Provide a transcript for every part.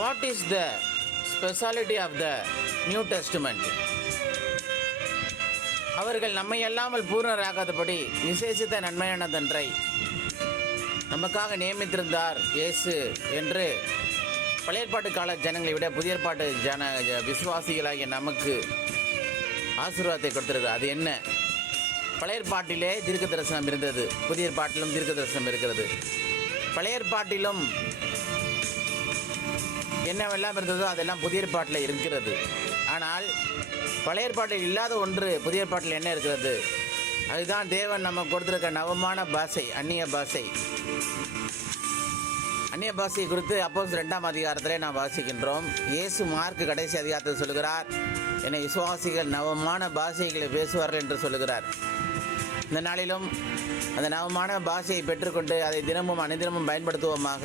What is the speciality of the New Testament? அவர்கள் நம்மை அல்லாமல் பூர்ணராகாதபடி விசேஷித்த நன்மையானதொன்றை நமக்காக நியமித்திருந்தார் இயேசு என்று பழைய ஏற்பாட்டு கால ஜனங்களை விட புதிய ஏற்பாட்டு விசுவாசிகளாகிய நமக்கு ஆசீர்வாதத்தை கொடுத்திருக்கிறார். அது என்ன? பழைய ஏற்பாட்டிலே தீர்க்க தரிசனம் இருந்தது, புதிய ஏற்பாட்டிலும் தீர்க்க தரிசனம் இருக்கிறது. பழைய ஏற்பாட்டிலும் என்னவெல்லாம் இருந்ததோ அதெல்லாம் புதிய ஏற்பாட்டில் இருக்கிறது. ஆனால் பழைய ஏற்பாட்டில் இல்லாத ஒன்று புதிய ஏற்பாட்டில் என்ன இருக்கிறது? அதுதான் தேவன் நமக்கு கொடுத்திருக்க நவமான பாஷை, அந்நிய பாஷை. அந்நிய பாஷையை குறித்து அப்போஸ்தலர் 2ஆம் அதிகாரத்திலே நாம் வாசிக்கின்றோம். இயேசு மார்க் கடைசி அதிகாரத்தில் சொல்கிறார், என்னை விசுவாசிகள் நவமான பாஷைகளை பேசுவார்கள் என்று சொல்லுகிறார். இந்த நாளிலும் அந்த நவமான பாஷையை பெற்றுக்கொண்டு அதை தினமும் அனைதினமும் பயன்படுத்துவோமாக.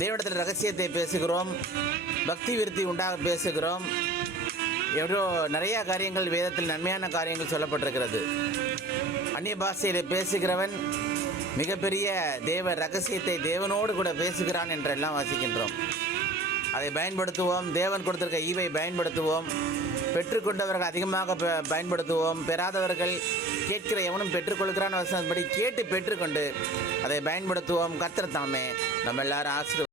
தேவனிடத்தில் ரகசியத்தை பேசுகிறோம், பக்தி விருத்தி உண்டாக பேசுகிறோம். எவ்வளோ நிறைய காரியங்கள் வேதத்தில் நன்மையான காரியங்கள் சொல்லப்பட்டிருக்கிறது. அந்நிய பாஷையில் பேசுகிறவன் மிகப்பெரிய தேவ ரகசியத்தை தேவனோடு கூட பேசுகிறான் என்றெல்லாம் வாசிக்கின்றோம். அதை பயன்படுத்துவோம். தேவன் கொடுத்திருக்க ஈவை பயன்படுத்துவோம். பெற்றுக்கொண்டவர்கள் அதிகமாக பயன்படுத்துவோம். பெறாதவர்கள் கேட்கிற எவனும் பெற்றுக்கொள்கிறான் வசனப்படி கேட்டு பெற்றுக்கொண்டு அதை பயன்படுத்துவோம். கர்த்தர் தாமே நம்ம எல்லாரும்